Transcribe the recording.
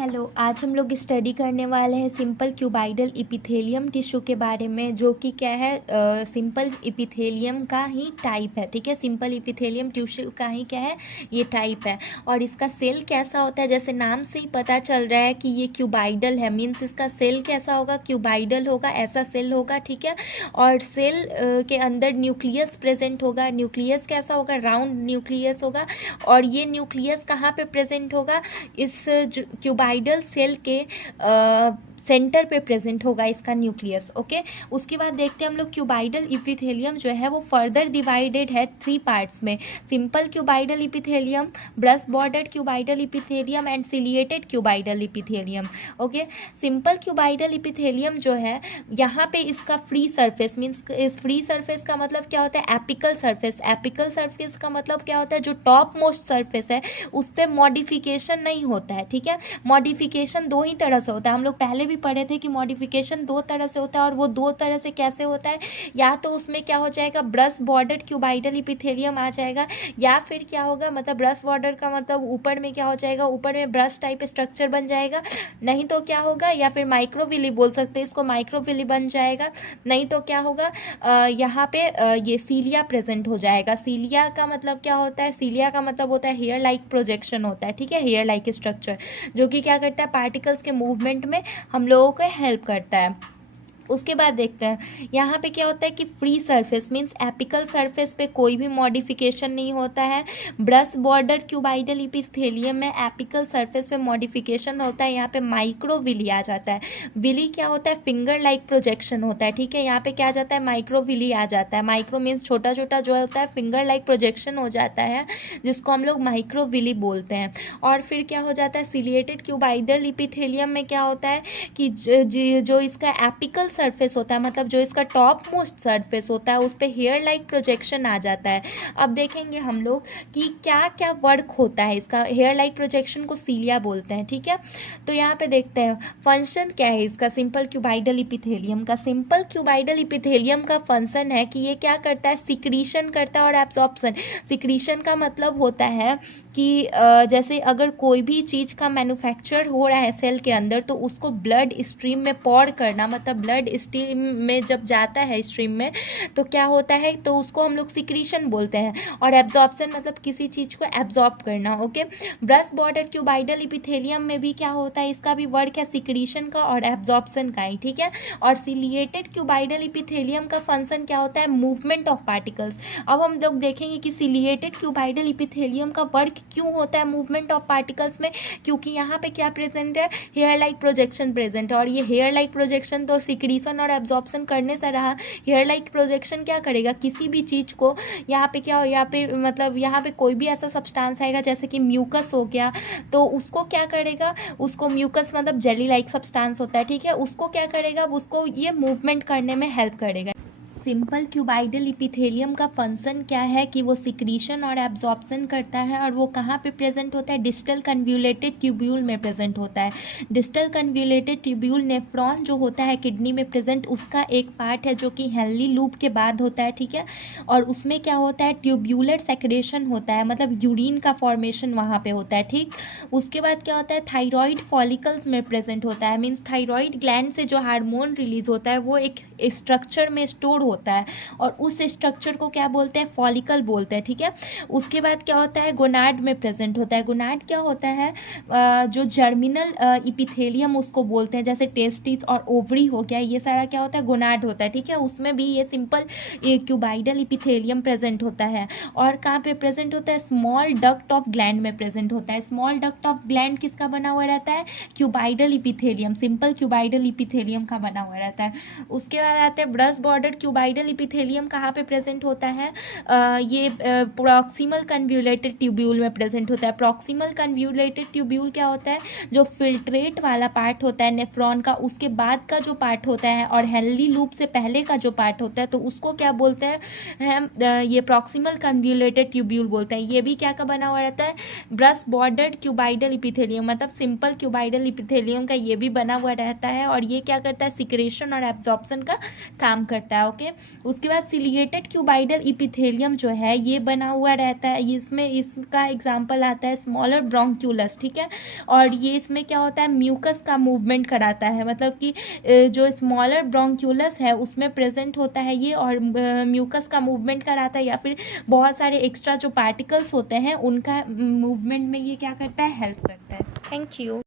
Hello, आज हम लोग स्टडी करने वाले हैं सिंपल क्यूबाइडल इपिथेलियम टिश्यू के बारे में, जो कि क्या है सिंपल इपिथेलियम का ही टाइप है। ठीक है, सिंपल इपिथेलियम टिश्यू का ही क्या है, ये टाइप है। और इसका सेल कैसा होता है, जैसे नाम से ही पता चल रहा है कि ये क्यूबाइडल है, मीन्स इसका सेल कैसा होगा, क्यूबाइडल होगा, ऐसा सेल होगा। ठीक है, और सेल के अंदर न्यूक्लियस प्रेजेंट होगा। न्यूक्लियस कैसा होगा, राउंड न्यूक्लियस होगा। और ये न्यूक्लियस कहाँ पे प्रेजेंट होगा, इस क्यूबाइडल सेल के सेंटर पे प्रेजेंट होगा इसका न्यूक्लियस। ओके, उसके बाद देखते हैं हम लोग क्यूबाइडल इपिथेलियम जो है वो फर्दर डिवाइडेड है 3 पार्ट्स में। Simple cuboidal epithelium, brush bordered cuboidal epithelium and ciliated cuboidal epithelium. Okay, simple cuboidal epithelium जो है, यहाँ पे इसका फ्री सरफेस, मीन्स इस फ्री सरफेस का मतलब क्या होता है, एपिकल सरफेस। एपिकल सरफेस का मतलब क्या होता है, जो टॉप मोस्ट सरफेस है उस पर मॉडिफिकेशन नहीं होता है। ठीक है, मॉडिफिकेशन 2 ही तरह से होता है। हम लोग पहले भी पढ़े थे कि मॉडिफिकेशन 2 तरह से होता है, और वो 2 तरह से कैसे होता है, या तो उसमें क्या हो जाएगा, ब्रश बॉर्डर्ड क्यूबाइडल इपिथेलियम आ जाएगा, या फिर क्या होगा, मतलब ब्रश बॉर्डर का मतलब ऊपर में क्या हो जाएगा, ऊपर में ब्रश टाइप स्ट्रक्चर बन जाएगा। नहीं तो क्या होगा, या फिर माइक्रोविली बोल सकते हैं इसको, माइक्रोविली बन जाएगा। नहीं तो क्या होगा, यहाँ पे ये सीलिया प्रेजेंट हो जाएगा। सीलिया का मतलब क्या होता है, सीलिया का मतलब होता है हेयर लाइक प्रोजेक्शन होता है। ठीक है, हेयर लाइक स्ट्रक्चर, जो कि क्या करता है, पार्टिकल्स के मूवमेंट में हम लोगों को हेल्प करता है। उसके बाद देखते हैं यहाँ पे क्या होता है कि free surface, means apical surface पे कोई भी मॉडिफिकेशन नहीं होता है। ब्रश बॉर्डर क्यूबाइडल इपिथेलियम में एपिकल सरफेस पे मॉडिफिकेशन होता है। यहाँ पे माइक्रोविली आ जाता है। विली क्या होता है, फिंगर लाइक प्रोजेक्शन होता है। ठीक है, यहाँ पे क्या आ जाता है, माइक्रोविली आ जाता है। माइक्रो मीन्स छोटा छोटा जो होता है, फिंगर लाइक प्रोजेक्शन हो जाता है, जिसको हम लोग माइक्रोविली बोलते हैं। और फिर क्या हो जाता है, सिलिएटेड क्यूबाइडल इपिथेलियम में क्या होता है कि जो इसका एपिकल सरफेस होता है, मतलब जो इसका टॉप मोस्ट सरफेस होता है, उस पर हेयर लाइक प्रोजेक्शन आ जाता है। अब देखेंगे हम लोग कि क्या क्या वर्क होता है इसका। हेयर लाइक प्रोजेक्शन को सीलिया बोलते हैं। ठीक है, तो यहाँ पे देखते हैं फंक्शन क्या है इसका, सिंपल क्यूबाइडल इपिथेलियम का। सिंपल क्यूबाइडल इपिथेलियम का फंक्शन है कि ये क्या करता है, सिक्रीशन करता है और एब्जॉर्प्शन। सिक्रीशन का मतलब होता है कि जैसे अगर कोई भी चीज़ का मैन्युफैक्चर हो रहा है सेल के अंदर, तो उसको ब्लड स्ट्रीम में पौर करना, मतलब ब्लड स्ट्रीम में जब जाता है स्ट्रीम में, तो क्या होता है, तो उसको हम लोग सिक्रीशन बोलते हैं। और एब्जॉर्प्शन मतलब किसी चीज़ को एब्जॉर्ब करना। Okay, brush border cuboidal epithelium में भी क्या होता है, इसका भी वर्क है सिक्रीशन का और एब्जॉर्प्शन का ही। ठीक है, और सिलिएटेड क्यूबाइडल इपिथेलियम का फंक्शन क्या होता है, मूवमेंट ऑफ पार्टिकल्स। अब हम लोग देखेंगे कि सिलिएटेड क्यूबाइडल इपिथेलियम का वर्क क्यों होता है मूवमेंट ऑफ पार्टिकल्स में, क्योंकि यहाँ पे क्या प्रेजेंट है, हेयर लाइक प्रोजेक्शन प्रेजेंट है। और ये हेयर लाइक प्रोजेक्शन तो सिक्रीशन और एब्जॉर्प्शन करने से रहा। हेयर लाइक प्रोजेक्शन क्या करेगा, किसी भी चीज़ को यहाँ पे क्या हो, यहाँ पे मतलब यहाँ पे कोई भी ऐसा सब्सटेंस आएगा जैसे कि म्यूकस हो गया, तो उसको क्या करेगा, उसको म्यूकस मतलब जेली लाइक सब्सटेंस होता है। ठीक है, उसको क्या करेगा, उसको ये मूवमेंट करने में हेल्प करेगा। सिंपल क्यूबाइडल इपिथेलियम का फंक्शन क्या है कि वो सिक्रीशन और एब्जॉर्प्शन करता है। और वो कहाँ पे प्रेजेंट होता है, डिस्टल कन्व्यूलेटेड ट्यूब्यूल में प्रेजेंट होता है। डिस्टल कन्व्यूलेटेड ट्यूब्यूल नेफ्रॉन जो होता है किडनी में प्रेजेंट, उसका एक पार्ट है जो कि हेनली लूप के बाद होता है। ठीक है, और उसमें क्या होता है, ट्यूब्यूलर सेक्रेशन होता है, मतलब यूरिन का फॉर्मेशन वहाँ पे होता है। ठीक, उसके बाद क्या होता है, थायराइड फॉलिकल्स में प्रेजेंट होता है, मीन्स थायराइड ग्लैंड से जो हार्मोन रिलीज होता है वो एक स्ट्रक्चर में स्टोर होता है, और उस स्ट्रक्चर को क्या बोलते हैं, फॉलिकल बोलते हैं। ठीक है, उसके बाद क्या होता है, गोनाड में प्रेजेंट होता है। गोनाड क्या होता है, जो जर्मिनल इपिथेलियम उसको बोलते हैं, जैसे टेस्टिस और ओवरी हो गया, ये सारा क्या होता है, गोनाड होता है। ठीक है, उसमें भी ये सिंपल क्यूबाइडल इपिथेलियम प्रेजेंट होता है। और कहाँ पे प्रेजेंट होता है, स्मॉल डक्ट ऑफ ग्लैंड में प्रेजेंट होता है। स्मॉल डक्ट ऑफ ग्लैंड किसका बना हुआ रहता है, cuboidal epithelium, simple cuboidal epithelium का बना हुआ रहता है। उसके बाद आते हैं ब्रश बॉर्डर क्यूबाइडल इपिथेलियम, कहाँ पे प्रेजेंट होता है, ये प्रॉक्सिमल कन्व्यूलेटेड ट्यूब्यूल में प्रेजेंट होता है। प्रॉक्सिमल कन्व्यूलेटेड ट्यूब्यूल क्या होता है, जो फिल्ट्रेट वाला पार्ट होता है नेफ्रॉन का, उसके बाद का जो पार्ट होता है, और हेनली लूप से पहले का जो पार्ट होता है, तो उसको क्या बोलते हैं, ये प्रॉक्सिमल कन्व्यूलेटेड ट्यूब्यूल बोलते हैं। ये भी क्या का बना हुआ रहता है, ब्रश बॉर्डर्ड क्यूबाइडल इपिथेलियम, मतलब सिंपल क्यूबाइडल इपिथेलियम का ये भी बना हुआ रहता है। और ये क्या करता है, सिक्रेशन और एब्जॉर्प्शन का काम करता है। Okay, okay. उसके बाद सिलिएटेड क्यूबाइडल इपिथेलियम जो है ये बना हुआ रहता है, इसमें इसका एग्जाम्पल आता है स्मॉलर ब्रोंक्यूलस, ठीक है। और ये इसमें क्या होता है, म्यूकस का मूवमेंट कराता है, मतलब कि जो स्मॉलर ब्रोंक्यूलस है उसमें प्रेजेंट होता है ये, और म्यूकस का मूवमेंट कराता है, या फिर बहुत सारे एक्स्ट्रा जो पार्टिकल्स होते हैं उनका मूवमेंट में ये क्या करता है, हेल्प करता है। Thank you.